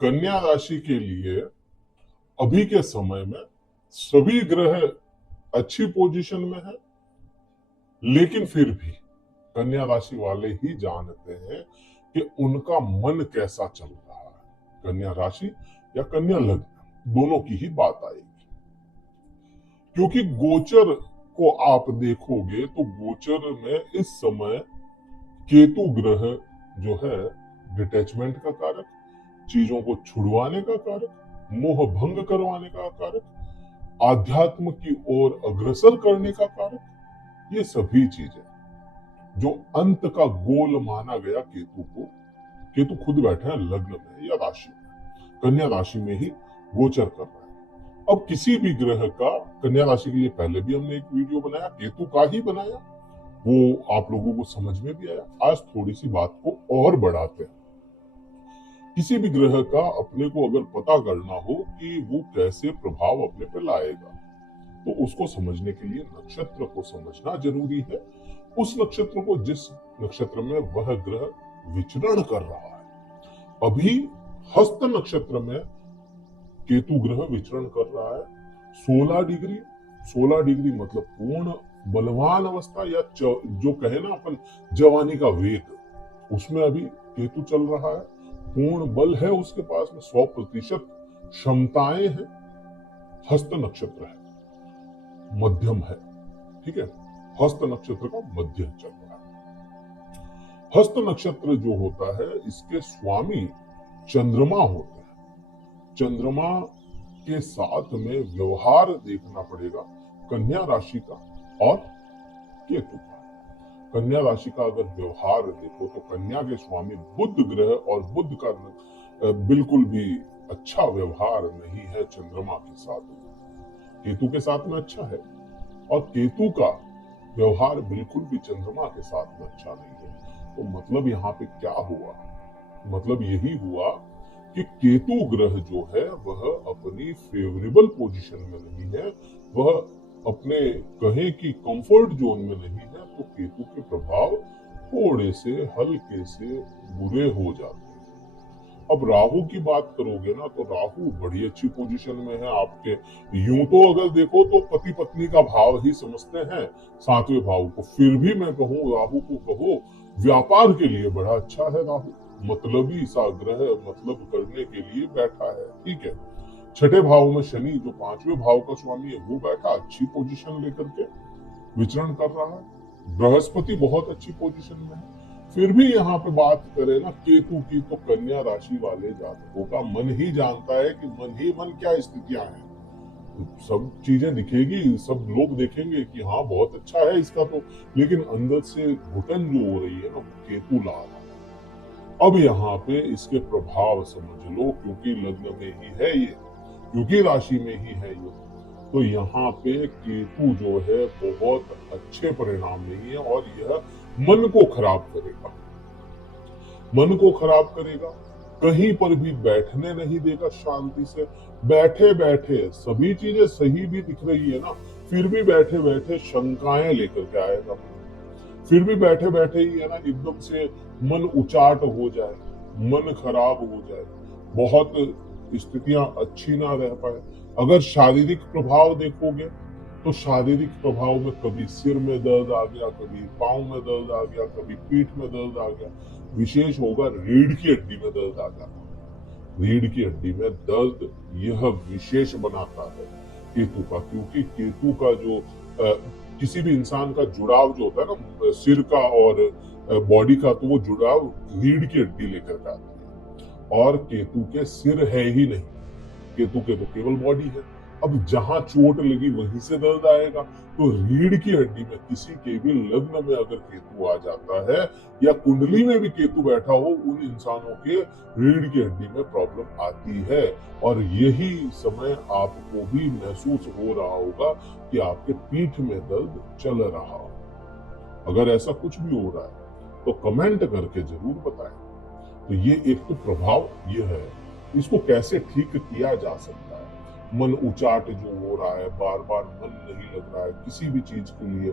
कन्या राशि के लिए अभी के समय में सभी ग्रह अच्छी पोजीशन में है, लेकिन फिर भी कन्या राशि वाले ही जानते हैं कि उनका मन कैसा चल रहा है। कन्या राशि या कन्या लग्न दोनों की ही बात आएगी, क्योंकि गोचर को आप देखोगे तो गोचर में इस समय केतु ग्रह जो है डिटैचमेंट का कारक, चीजों को छुड़वाने का कारक, मोह भंग करवाने का कारक, आध्यात्म की ओर अग्रसर करने का कारक, ये सभी चीजें जो अंत का गोल माना गया केतु को, केतु खुद बैठे हैं लग्न में या राशि में, कन्या राशि में ही गोचर कर रहा है। अब किसी भी ग्रह का कन्या राशि के लिए पहले भी हमने एक वीडियो बनाया, केतु का ही बनाया, वो आप लोगों को समझ में भी आया। आज थोड़ी सी बात को और बढ़ाते हैं। किसी भी ग्रह का अपने को अगर पता करना हो कि वो कैसे प्रभाव अपने पे लाएगा, तो उसको समझने के लिए नक्षत्र को समझना जरूरी है। उस नक्षत्र को, जिस नक्षत्र में वह ग्रह विचरण कर रहा है। अभी हस्त नक्षत्र में केतु ग्रह विचरण कर रहा है 16 डिग्री। 16 डिग्री मतलब पूर्ण बलवान अवस्था, या जो कहे ना अपन जवानी का वेग, उसमें अभी केतु चल रहा है। पूर्ण बल है उसके पास में, 100% क्षमताएं हैं। हस्त नक्षत्र है, मध्यम है, ठीक है। हस्त नक्षत्र का मध्य चल रहा है। हस्त नक्षत्र जो होता है, इसके स्वामी चंद्रमा होते हैं। चंद्रमा के साथ में व्यवहार देखना पड़ेगा कन्या राशि का और केतु का। कन्या राशि का अगर व्यवहार देखो तो कन्या के स्वामी बुध ग्रह, और बुध का बिल्कुल भी अच्छा व्यवहार नहीं है चंद्रमा के साथ में। केतु के साथ में अच्छा है, और केतु का व्यवहार बिल्कुल भी चंद्रमा के साथ में अच्छा नहीं है। तो मतलब यहाँ पे क्या हुआ? मतलब यही हुआ कि केतु ग्रह जो है वह अपनी फेवरेबल पोजीशन में नहीं है, वह अपने कहें कि कंफर्ट जोन में नहीं है। तो केतु के प्रभाव थोड़े से हल्के से बुरे हो जाते हैं। अब राहु की बात करोगे ना, तो राहु बड़ी अच्छी पोजीशन में है आपके। यूं तो अगर देखो तो पति पत्नी का भाव ही समझते हैं 7वें भाव को, फिर भी मैं कहूं राहु को कहो व्यापार के लिए बड़ा अच्छा है राहु। मतलबी सा ग्रह, मतलब करने के लिए बैठा है, ठीक है। 6ठे भाव में शनि जो 5वें भाव का स्वामी है, वो बैठा अच्छी पोजीशन लेकर के विचरण कर रहा है। बृहस्पति बहुत अच्छी पोजीशन में है। फिर भी यहाँ पे बात करें ना केतु की, तो कन्या राशि वाले जातकों का मन ही जानता है कि मन ही मन क्या स्थितियां हैं। तो सब चीजें दिखेगी, सब लोग देखेंगे कि हाँ बहुत अच्छा है इसका तो, लेकिन अंदर से घुटन जो हो रही है ना, केतु ला रहा है। अब यहाँ पे इसके प्रभाव समझ लो, क्योंकि लग्न में ही है ये, क्योंकि राशि में ही है ये, तो यहाँ पे केतु जो है बहुत अच्छे परिणाम नहीं है, और यह मन को खराब करेगा। मन को खराब करेगा, कहीं पर भी बैठने नहीं देगा शांति से। बैठे बैठे सभी चीजें सही भी दिख रही है ना, फिर भी बैठे बैठे शंकाएं लेकर के आएगा। फिर भी बैठे बैठे ही है ना, एकदम से मन उचाट हो जाए, मन खराब हो जाए, बहुत स्थितियां अच्छी ना रह पाए। अगर शारीरिक प्रभाव देखोगे तो शारीरिक प्रभाव में कभी सिर में दर्द आ गया, कभी पांव में दर्द आ गया, कभी पीठ में दर्द आ गया। विशेष होगा रीढ़ की हड्डी में दर्द आ जाता। रीढ़ की हड्डी में दर्द यह विशेष बनाता है केतु का, क्योंकि केतु का जो किसी भी इंसान का जुड़ाव जो होता है ना सिर का और बॉडी का, तो वो जुड़ाव रीढ़ की हड्डी लेकर के आती है। और केतु के सिर है ही नहीं, केतु के तो केवल बॉडी है। अब जहां चोट लगी वहीं से दर्द आएगा। तो रीढ़ की हड्डी में किसी के भी लग्न में अगर केतु आ जाता है, या कुंडली में भी केतु बैठा हो, उन इंसानों के रीढ़ की हड्डी में प्रॉब्लम आती है। और यही समय आपको भी महसूस हो रहा होगा कि आपके पीठ में दर्द चल रहा हो। अगर ऐसा कुछ भी हो रहा है तो कमेंट करके जरूर बताएं। तो ये एक तो प्रभाव ये है, इसको कैसे ठीक किया जा सकता है। मन उचाट जो हो रहा है, बार बार मन नहीं लग रहा है किसी भी चीज के लिए,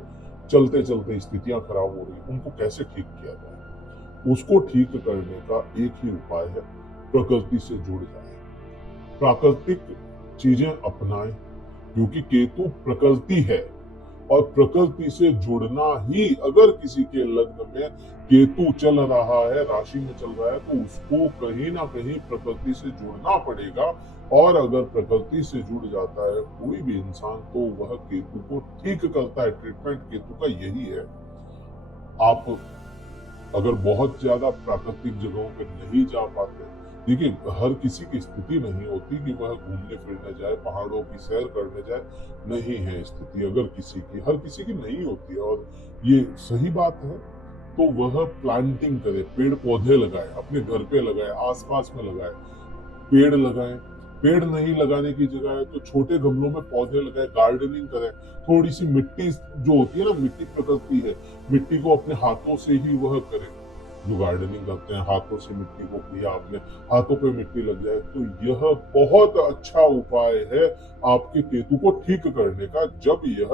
चलते चलते स्थितियां खराब हो रही, उनको कैसे ठीक किया जाए। उसको ठीक करने का एक ही उपाय है, प्रकृति से जुड़ जाए, प्राकृतिक चीजें अपनाएं, क्योंकि केतु प्रकृति है और प्रकृति से जुड़ना ही, अगर किसी के लग्न में केतु चल रहा है, राशि में चल रहा है, तो उसको कहीं ना कहीं प्रकृति से जुड़ना पड़ेगा। और अगर प्रकृति से जुड़ जाता है कोई भी इंसान तो वह केतु को ठीक करता है। ट्रीटमेंट केतु का यही है। आप अगर बहुत ज्यादा प्राकृतिक जगहों पर नहीं जा पाते, देखिए हर किसी की स्थिति नहीं होती कि वह घूमने फिरने जाए, पहाड़ों की सैर करने जाए, नहीं है स्थिति अगर किसी की, हर किसी की नहीं होती है और ये सही बात है। तो वह प्लांटिंग करे, पेड़ पौधे लगाए, अपने घर पे लगाए, आसपास में लगाए, पेड़ लगाए। पेड़ नहीं लगाने की जगह है तो छोटे गमलों में पौधे लगाए, गार्डनिंग करें। थोड़ी सी मिट्टी जो होती है ना, मिट्टी प्रकृति है, मिट्टी को अपने हाथों से ही वह करे। जो गार्डनिंग करते हैं हाथों से मिट्टी को किया, अपने हाथों पे मिट्टी लग जाए, तो यह बहुत अच्छा उपाय है आपके केतु को ठीक करने का, जब यह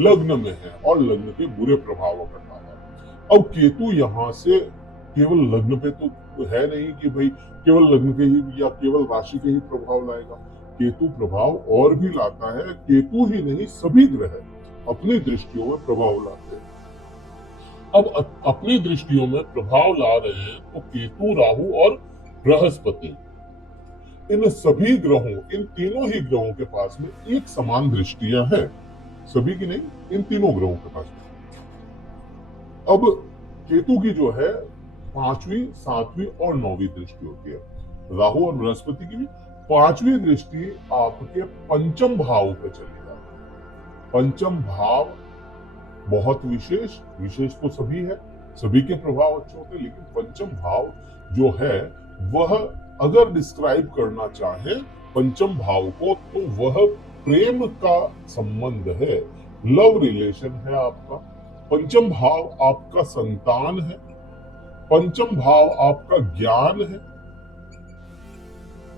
लग्न में है और लग्न के बुरे प्रभाव करता है। अब केतु यहाँ से केवल लग्न पे तो है नहीं कि भाई केवल लग्न के ही या केवल राशि के ही प्रभाव लाएगा। केतु प्रभाव और भी लाता है। केतु ही नहीं, सभी ग्रह अपनी दृष्टियों में प्रभाव लाते हैं। अब अपनी दृष्टियों में प्रभाव ला रहे हैं तो केतु, राहु और बृहस्पति, इन सभी ग्रहों, इन तीनों ही ग्रहों के पास में एक समान दृष्टियां हैं। सभी की नहीं, इन तीनों ग्रहों के पास में। अब केतु की जो है 5वीं, 7वीं और 9वीं दृष्टि होती है। राहु और बृहस्पति की भी 5वीं दृष्टि आपके पंचम भाव पे चली जाती है। पंचम भाव बहुत विशेष, विशेष तो सभी है, सभी के प्रभाव अच्छे होते हैं, लेकिन पंचम भाव जो है वह अगर डिस्क्राइब करना चाहे पंचम भाव को, तो वह प्रेम का संबंध है, लव रिलेशन है आपका। पंचम भाव आपका संतान है, पंचम भाव आपका ज्ञान है,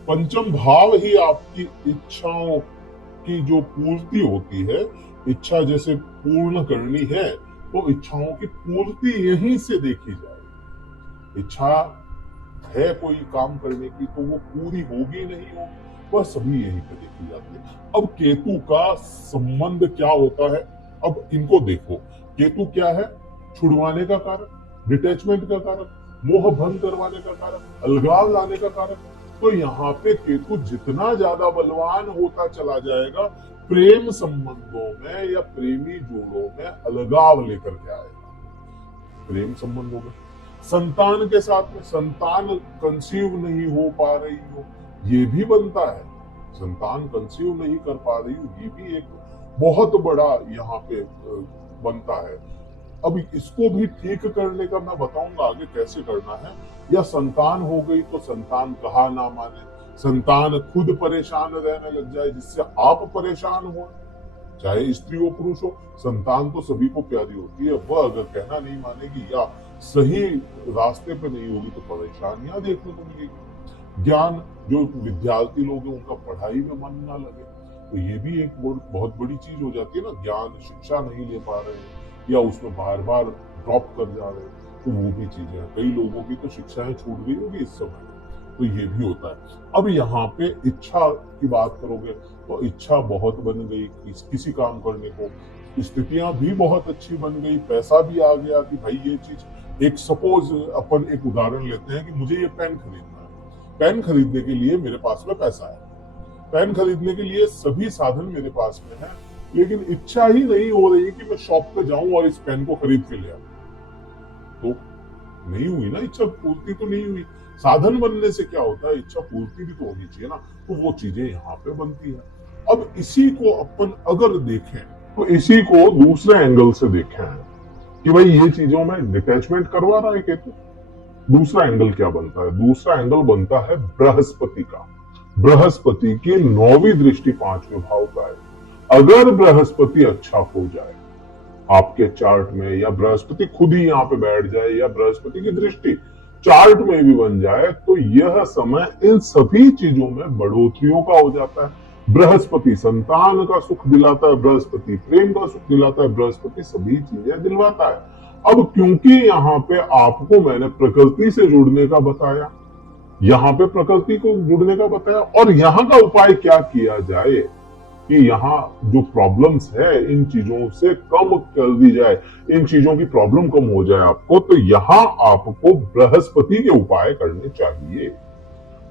पंचम भाव ही आपकी इच्छाओं की जो पूर्ति होती है, इच्छा जैसे पूर्ण करनी है तो इच्छाओं की पूर्ति यहीं से देखी जाएगी। इच्छा है कोई काम करने की तो वो पूरी होगी नहीं होगी, वह सभी यहीं पे देखी जाती है। अब केतु का संबंध क्या होता है, अब इनको देखो। केतु क्या है? छुड़वाने का कारक, डिटैचमेंट का कारक, मोह भंग करवाने का कारक, अलगाव लाने का कारक। तो यहाँ पे केतु जितना ज्यादा बलवान होता चला जाएगा, प्रेम संबंधों में या प्रेमी जोड़ों में अलगाव लेकर के आएगा। प्रेम संबंधों में संतान के साथ में संतान कंसीव नहीं हो पा रही हो, ये भी बनता है। संतान कंसीव नहीं कर पा रही हो, ये भी एक बहुत बड़ा यहाँ पे बनता है। अब इसको भी ठीक करने का मैं बताऊंगा आगे कैसे करना है। या संतान हो गई तो संतान कहा ना माने, संतान खुद परेशान रहने लग जाए जिससे आप परेशान हो, चाहे स्त्री हो पुरुष हो, संतान तो सभी को प्यारी होती है। वह अगर कहना नहीं मानेगी या सही रास्ते पे नहीं होगी तो परेशानियां देखने को मिलेगी। ज्ञान, जो विद्यार्थी लोग हैं उनका पढ़ाई में मन ना लगे, तो ये भी एक बहुत बड़ी चीज हो जाती है ना। ज्ञान, शिक्षा नहीं ले पा रहे हैं या उसमें बार बार ड्रॉप कर जा रहे हैं, तो वो भी चीजें हैं। कई लोगों की तो शिक्षाएं छूट गई होगी इस समय, तो ये भी होता है। अब यहाँ पे इच्छा की बात करोगे तो इच्छा बहुत बन गई किसी काम करने को, स्थितियां भी बहुत अच्छी बन गई, पैसा भी आ गया कि भाई ये चीज, एक सपोज अपन एक उदाहरण लेते हैं कि मुझे ये पेन खरीदना है। पेन खरीदने के लिए मेरे पास में पैसा है, पेन खरीदने के लिए सभी साधन मेरे पास में है, लेकिन इच्छा ही नहीं हो रही कि मैं शॉप पे जाऊं और इस पेन को खरीद के ले आऊं। तो नहीं हुई ना, इच्छा पूर्ति तो नहीं हुई। साधन बनने से क्या होता है, इच्छा पूर्ति भी तो होनी चाहिए ना, तो वो चीजें यहाँ पे बनती है। अब इसी को अपन अगर देखें तो इसी को दूसरे एंगल से देखें कि भाई ये चीजों में डिटैचमेंट करवा रहा है केतु। दूसरा एंगल क्या बनता है? दूसरा एंगल बनता है बृहस्पति का। बृहस्पति की 9वीं दृष्टि 5वें भाव का है। अगर बृहस्पति अच्छा हो जाए आपके चार्ट में, या बृहस्पति खुद ही यहाँ पे बैठ जाए, या बृहस्पति की दृष्टि चार्ट में भी बन जाए, तो यह समय इन सभी चीजों में बढ़ोतरियों का हो जाता है। बृहस्पति संतान का सुख दिलाता है, बृहस्पति प्रेम का सुख दिलाता है, बृहस्पति सभी चीजें दिलवाता है। अब क्योंकि यहाँ पे आपको मैंने प्रकृति से जुड़ने का बताया, यहाँ पे प्रकृति को जुड़ने का बताया, और यहाँ का उपाय क्या किया जाए कि यहाँ जो प्रॉब्लम्स है इन चीजों से कम कर दी जाए, इन चीजों की प्रॉब्लम कम हो जाए आपको, तो यहाँ आपको बृहस्पति के उपाय करने चाहिए।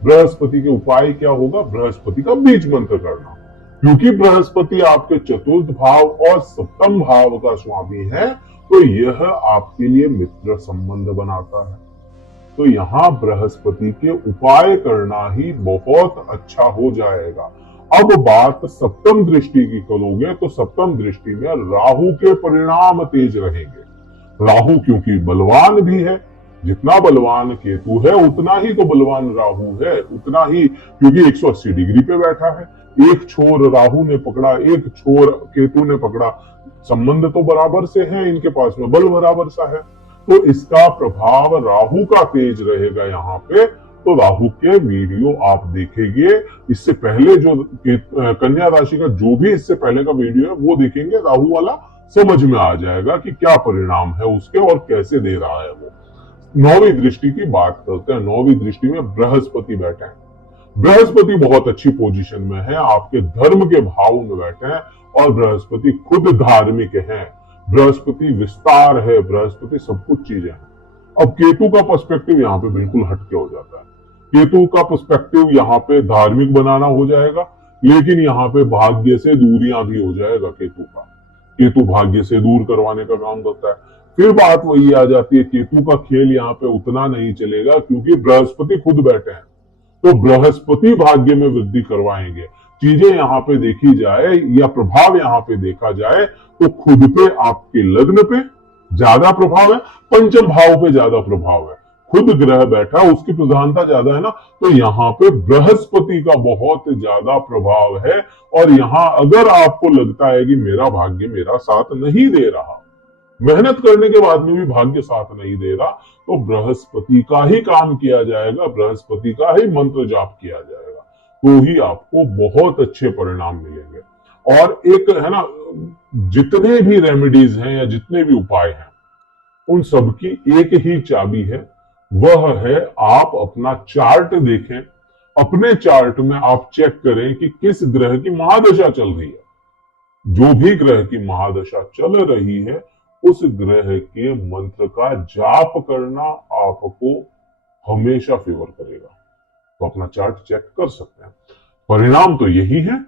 बृहस्पति के उपाय क्या होगा? बृहस्पति का बीज मंत्र करना, क्योंकि बृहस्पति आपके चतुर्थ भाव और सप्तम भाव का स्वामी है, तो यह आपके लिए मित्र संबंध बनाता है। तो यहाँ बृहस्पति के उपाय करना ही बहुत अच्छा हो जाएगा। अब बात सप्तम दृष्टि की करोगे तो सप्तम दृष्टि में राहु के परिणाम तेज रहेंगे। राहु क्योंकि बलवान भी है, जितना बलवान केतु है उतना ही तो बलवान राहु है, उतना ही, क्योंकि 180 डिग्री पे बैठा है। एक छोर राहु ने पकड़ा, एक छोर केतु ने पकड़ा, संबंध तो बराबर से है, इनके पास में बल बराबर सा है, तो इसका प्रभाव राहु का तेज रहेगा यहाँ पे। तो राहु के वीडियो आप देखेंगे, इससे पहले जो कन्या राशि का जो भी इससे पहले का वीडियो है वो देखेंगे, राहु वाला समझ में आ जाएगा कि क्या परिणाम है उसके और कैसे दे रहा है वो। नौवीं दृष्टि की बात करते हैं। नौवीं दृष्टि में बृहस्पति बैठे हैं। बृहस्पति बहुत अच्छी पोजीशन में है, आपके धर्म के भाव में बैठे हैं, और बृहस्पति खुद धार्मिक है, बृहस्पति विस्तार है, बृहस्पति सब कुछ चीजें हैं। अब केतु का पर्सपेक्टिव यहाँ पे बिल्कुल हटके हो जाता है। केतु का पर्सपेक्टिव यहाँ पे धार्मिक बनाना हो जाएगा, लेकिन यहाँ पे भाग्य से दूरियां भी हो जाएगा केतु का। केतु भाग्य से दूर करवाने का काम करता है। फिर बात वही आ जाती है, केतु का खेल यहाँ पे उतना नहीं चलेगा क्योंकि बृहस्पति खुद बैठे हैं, तो बृहस्पति भाग्य में वृद्धि करवाएंगे। चीजें यहाँ पे देखी जाए या प्रभाव यहाँ पे देखा जाए तो खुद पे, आपके लग्न पे ज्यादा प्रभाव है, पंचम भाव पे ज्यादा प्रभाव है, खुद ग्रह बैठा उसकी प्रधानता ज्यादा है ना, तो यहाँ पे बृहस्पति का बहुत ज्यादा प्रभाव है। और यहाँ अगर आपको लगता है कि मेरा भाग्य मेरा साथ नहीं दे रहा, मेहनत करने के बाद में भी भाग्य साथ नहीं दे रहा, तो बृहस्पति का ही काम किया जाएगा, बृहस्पति का ही मंत्र जाप किया जाएगा, तो ही आपको बहुत अच्छे परिणाम मिलेंगे। और एक है ना, जितने भी रेमेडीज हैं या जितने भी उपाय हैं उन सबकी एक ही चाबी है, वह है आप अपना चार्ट देखें, अपने चार्ट में आप चेक करें कि किस ग्रह की महादशा चल रही है। जो भी ग्रह की महादशा चल रही है उस ग्रह के मंत्र का जाप करना आपको हमेशा फेवर करेगा। तो अपना चार्ट चेक कर सकते हैं। परिणाम तो यही है।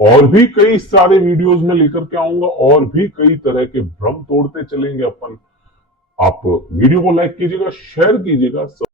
और भी कई सारे वीडियोस में लेकर के आऊंगा, और भी कई तरह के भ्रम तोड़ते चलेंगे अपन। आप वीडियो को लाइक कीजिएगा, शेयर कीजिएगा।